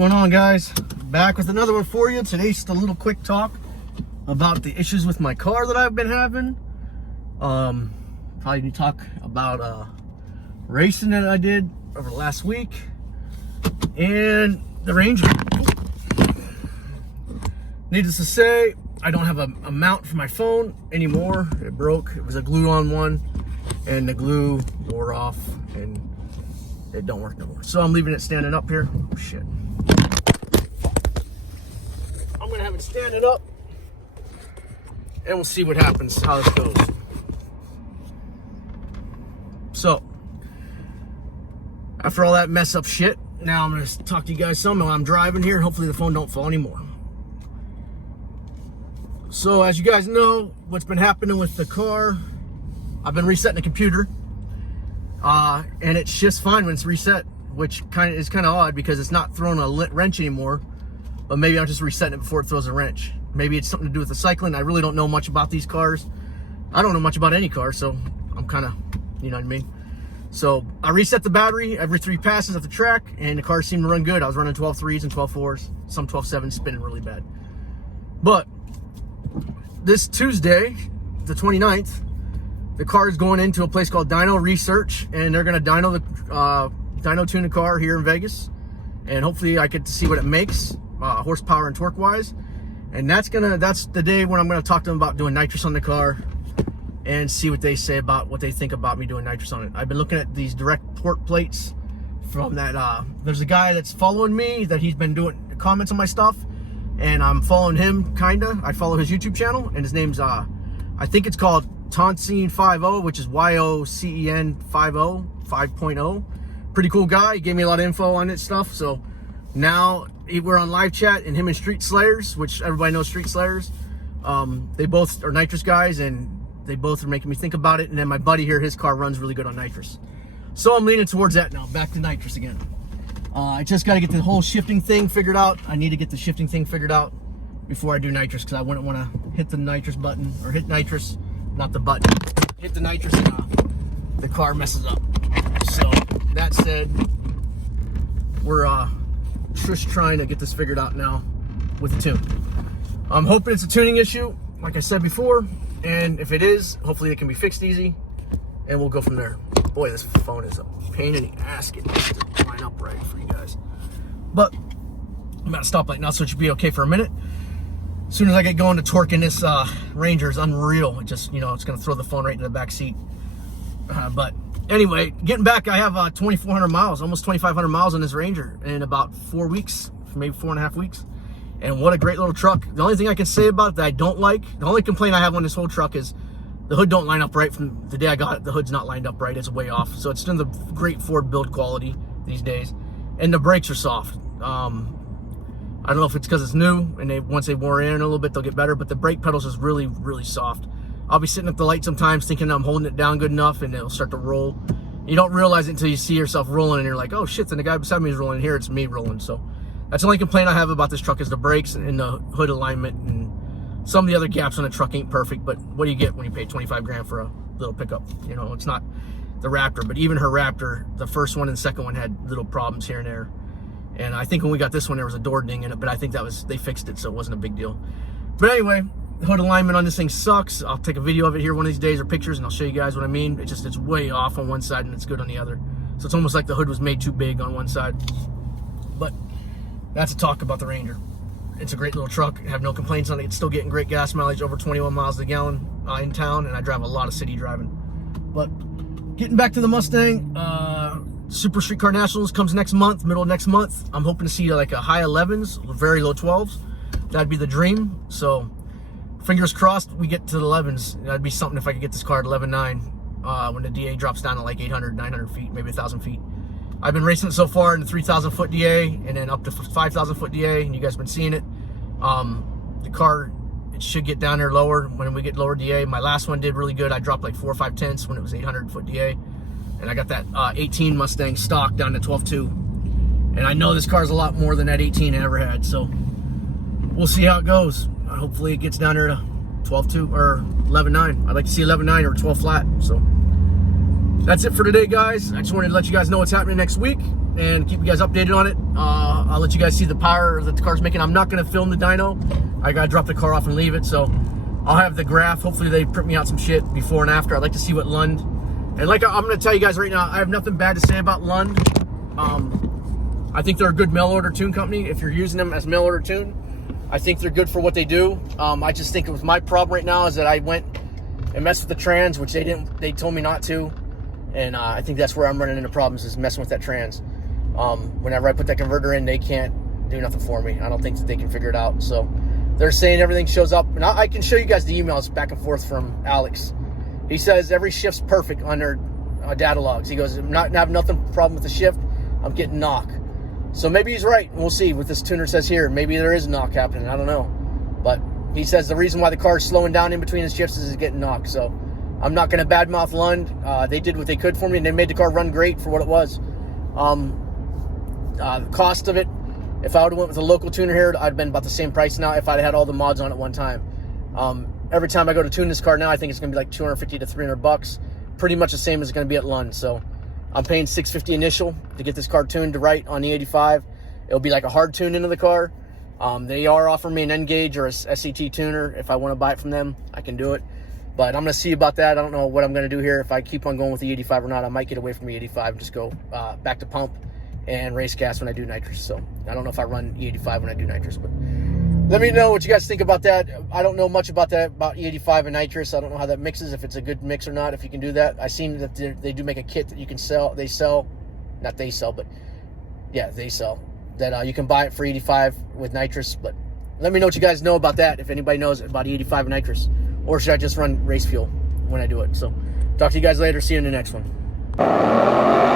going on, guys? Back with another one for you. Today's just a little quick talk about the issues with my car that I've been having. Probably need to talk about racing that I did over the last week and the Ranger. Needless to say, I don't have a mount for my phone anymore. It broke. It was a glue-on one, and the glue wore off, and it don't work no more. So I'm leaving it standing up here. Oh, shit. I'm gonna have it standing up, and we'll see what happens, how this goes. So, after all that mess up shit, now I'm gonna talk to you guys some while I'm driving here. Hopefully the phone don't fall anymore. So, as you guys know, what's been happening with the car, I've been resetting the computer, and it's just fine when it's reset, which is kind of odd because it's not throwing a wrench anymore. But maybe I'm just resetting it before it throws a wrench. Maybe it's something to do with the cycling. I really don't know much about these cars. I don't know much about any car, so I'm kind of, you know what I mean? So I reset the battery every 3 passes at the track, and the car seemed to run good. I was running 12.3s and 12.4s, some 12.7s, spinning really bad. But this Tuesday, the 29th, the car is going into a place called Dyno Research, and they're going to dyno tune the car here in Vegas, and hopefully I get to see what it makes, horsepower and torque wise. And that's the day when I'm gonna talk to them about doing nitrous on the car and see what they say about what they think about me doing nitrous on it. I've been looking at these direct port plates from that. There's a guy that's following me that he's been doing comments on my stuff, and I'm following him kinda. I follow his YouTube channel, and his name's I think it's called Toncene50, which is YOCEN 5.0. Pretty cool guy. He gave me a lot of info on this stuff. So now we're on live chat, and him and Street Slayers, which everybody knows Street Slayers. They both are nitrous guys, and they both are making me think about it. And then my buddy here, his car runs really good on nitrous. So I'm leaning towards that now, back to nitrous again. I just got to get the whole shifting thing figured out. I need to get the shifting thing figured out before I do nitrous, because I wouldn't want to hit the nitrous button, or hit nitrous, not the button, hit the nitrous, and the car messes up. So that said, we're just trying to get this figured out now with the tune. I'm hoping it's a tuning issue, like I said before, and if it is, hopefully it can be fixed easy, and we'll go from there. Boy, this phone is a pain in the ass getting this to line up right for you guys. But I'm at a stoplight now, so it should be okay for a minute. As soon as I get going, to torquing this Ranger is unreal. It just, you know, it's going to throw the phone right into the back seat. But anyway, getting back, I have 2,400 miles, almost 2,500 miles on this Ranger in about 4 weeks, maybe 4.5 weeks. And what a great little truck. The only thing I can say about it that I don't like, the only complaint I have on this whole truck is the hood don't line up right. From the day I got it, the hood's not lined up right. It's way off. So it's in the great Ford build quality these days. And the brakes are soft. I don't know if it's because it's new, and once they wore in a little bit, they'll get better, but the brake pedals is really, really soft. I'll be sitting at the light sometimes thinking I'm holding it down good enough, and it'll start to roll. You don't realize it until you see yourself rolling, and you're like, oh shit, then the guy beside me is rolling. Here it's me rolling. So that's the only complaint I have about this truck, is the brakes and the hood alignment, and some of the other gaps on the truck ain't perfect. But what do you get when you pay 25 grand for a little pickup? You know, it's not the Raptor, but even her Raptor, the first one and the second one had little problems here and there. And I think when we got this one, there was a door ding in it, but I think they fixed it, so it wasn't a big deal. But anyway, the hood alignment on this thing sucks. I'll take a video of it here one of these days, or pictures, and I'll show you guys what I mean. It's way off on one side and it's good on the other. So it's almost like the hood was made too big on one side. But that's a talk about the Ranger. It's a great little truck. I have no complaints on it. It's still getting great gas mileage, over 21 miles a gallon in town, and I drive a lot of city driving. But getting back to the Mustang, Super Streetcar Nationals comes next month, middle of next month. I'm hoping to see like a high 11s, very low 12s. That'd be the dream. So fingers crossed we get to the 11s. That'd be something if I could get this car at 11.9 when the DA drops down to like 800, 900 feet, maybe 1,000 feet. I've been racing it so far in the 3,000 foot DA, and then up to 5,000 foot DA, and you guys have been seeing it. The car, it should get down there lower when we get lower DA. My last one did really good. I dropped like 4 or 5 tenths when it was 800 foot DA. And I got that 18 Mustang stock down to 12.2. And I know this car's a lot more than that 18 I ever had. So we'll see how it goes. Hopefully it gets down there to 12.2 or 11.9. I'd like to see 11.9 or 12 flat. So that's it for today, guys. I just wanted to let you guys know what's happening next week. and keep you guys updated on it. I'll let you guys see the power that the car's making. I'm not going to film the dyno. I got to drop the car off and leave it, so I'll have the graph. Hopefully they print me out some shit before and after. I'd like to see what Lund, and like I'm going to tell you guys right now, I have nothing bad to say about Lund. I think they're a good mail order tune company. If you're using them as mail order tune, I think they're good for what they do. I just think it was my problem right now is that I went and messed with the trans, which they didn't. They told me not to, and I think that's where I'm running into problems, is messing with that trans. Whenever I put that converter in, they can't do nothing for me. I don't think that they can figure it out. So they're saying everything shows up, and I can show you guys the emails back and forth from Alex. He says every shift's perfect on their data logs. He goes, I have nothing problem with the shift. I'm getting knock. So maybe he's right. We'll see what this tuner says here. Maybe there is a knock happening. I don't know. But he says the reason why the car is slowing down in between his shifts is getting knocked. So I'm not going to badmouth Lund. They did what they could for me, and they made the car run great for what it was. The cost of it, if I would have went with a local tuner here, I'd have been about the same price now if I'd had all the mods on at one time. Every time I go to tune this car now, I think it's going to be like $250 to $300. Pretty much the same as it's going to be at Lund. So I'm paying $650 initial to get this car tuned to right on the 85. It'll be like a hard tune into the car. They are offering me an N-Gauge or a SCT tuner. If I want to buy it from them, I can do it. But I'm going to see about that. I don't know what I'm going to do here. If I keep on going with the 85 or not, I might get away from the 85 and just go back to pump and race gas when I do nitrous. So I don't know if I run E85 when I do nitrous, but let me know what you guys think about that. I don't know much about that, about E85 and nitrous. I don't know how that mixes, if it's a good mix or not, if you can do that. I seen that they do make a kit that you can sell. They sell that you can buy it for 85 with nitrous. But let me know what you guys know about that, if anybody knows about 85 and nitrous, or should I just run race fuel when I do it? So talk to you guys later. See you in the next one.